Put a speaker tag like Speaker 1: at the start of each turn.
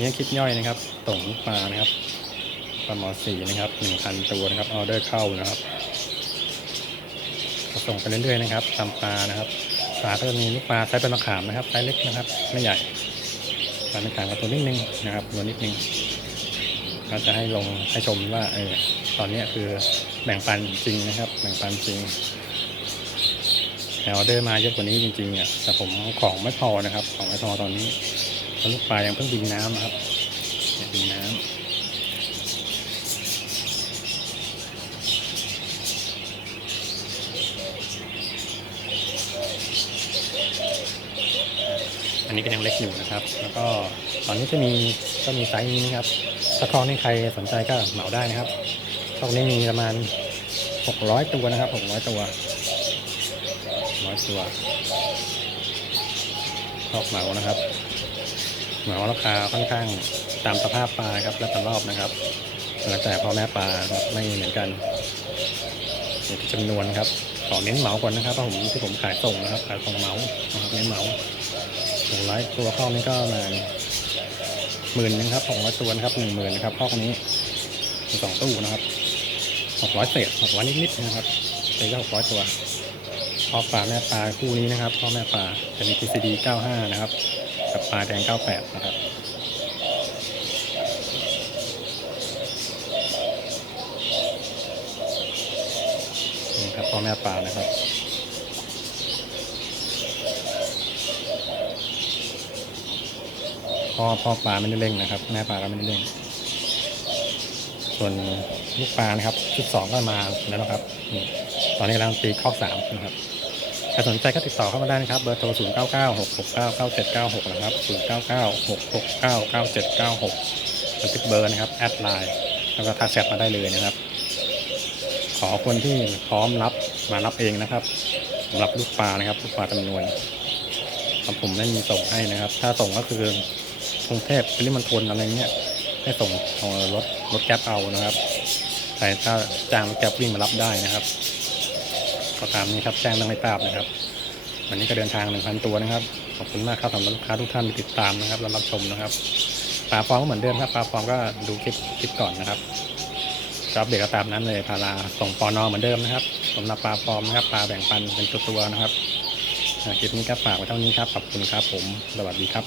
Speaker 1: นี่คลิปย่อยนะครับส่งลูกปลานะครับปลาหมอสีนะครับหนึ่งพันตัวนะครับออเดอร์เข้านะครับส่งไปเรื่อยๆนะครับตามปลานะครับปลาก็จะมีลูกปลาไซส์เป็นมะขามนะครับไซส์เล็กนะครับ ไม่ใหญ่ปลาเป็นขามกับตัวนิดนึงนะครับตัวนิดนึงก็จะให้ลงให้ชมว่าเออตอนนี้คือแบ่งปันจริงนะครับ แบ่งปันจริงแต่ออเดอร์มาเยอะกว่านี้จริงๆอะแต่ผมของไม่พอนะครับ ของไม่พอตอนนี้ ลูกปลายังเพิ่งบินน้ำครับบินน้ำอันนี้ก็ยังเล็กอยู่นะครับ แล้วก็ตอนนี้จะมีก็มีไซส์นี้นะครับถ้าคลองนี่ใครสนใจก็เหมาได้นะครับคลองนี้มีประมาณ 600 ตัวนะครับ 600 ตัวร้อยตัวรอบเหมานะครับ เหมาราคาค่อนข้างตามสภาพปลาครับและแต่รอบนะครับแล้วแต่พ่อแม่ปลาครับไม่เหมือนกันอยู่ที่จำนวนครับขอเน้นเหมาก่อนนะครับเพราะผมที่ผมขายส่งนะครับขายส่งเหมานะครับเน้นเหมาหกร้อยตัวข้อนี้ก็ประมาณหมื่นนึงครับหกร้อยตัวนะครับหนึ่งหมื่นนะครับข้อนี้สองตู้นะครับหกร้อยเศษหกร้อยนิดๆนะครับเลยก็หกร้อยตัวพ่อปลาแม่ปลาคู่นี้นะครับพ่อแม่ปลาจะมี TCD 95 นะครับ กับปลาแดง 98 นะครับนี่ครับพ่อแม่ปลานะครับพ่อพ่อปลาไม่ได้เร่งนะครับ แม่ปลาก็ไม่ได้เร่ง ส่วนลูกปลานะครับ ชุดสองก็มาแล้วนะครับ ตอนนี้กำลังตีข้อสามนะครับ ใครสนใจก็ติดต่อเข้ามาได้นะครับ เบอร์โทร 0 9 9 6 6 9 9 7 9 6 นะครับ 0 9 9 6 6 9 9 7 9 6บันทึกเบอร์นะครับ แอดไลน์ แล้วก็ทักแชทมาได้เลยนะครับ ขอคนที่พร้อมรับมารับเองนะครับสำหรับลูกปลานะครับ ลูกปลาจำนวนครับผมไม่มีส่งให้นะครับ ถ้าส่งก็คือกรุงเทพปริมณฑลอะไรเงี้ย ให้ส่งรถรถแก๊ปเอานะครับแต่ถ้าจ้างรถแก๊ปวิ่งมารับได้นะครับ ก็ตามนี้ครับแจ้งต้องให้ทราบนะครับ วันนี้ก็เดินทาง 1,000 ตัวนะครับ ขอบคุณมากครับสำหรับลูกค้าทุกท่านที่ติดตามนะครับและรับชมนะครับปลาฟองก็เหมือนเดิมครับปลาฟองก็ดูคลิปคลิปก่อนนะครับรับเด็กก็ตามนั้นเลยพาราส่งปอนอเหมือนเดิมนะครับสำหรับปลาฟอมนะครับปลาแบ่งปันเป็นตัวๆนะครับคลิปนี้ก็ฝากไว้เท่านี้ครับขอบคุณครับผมสวัสดีครับ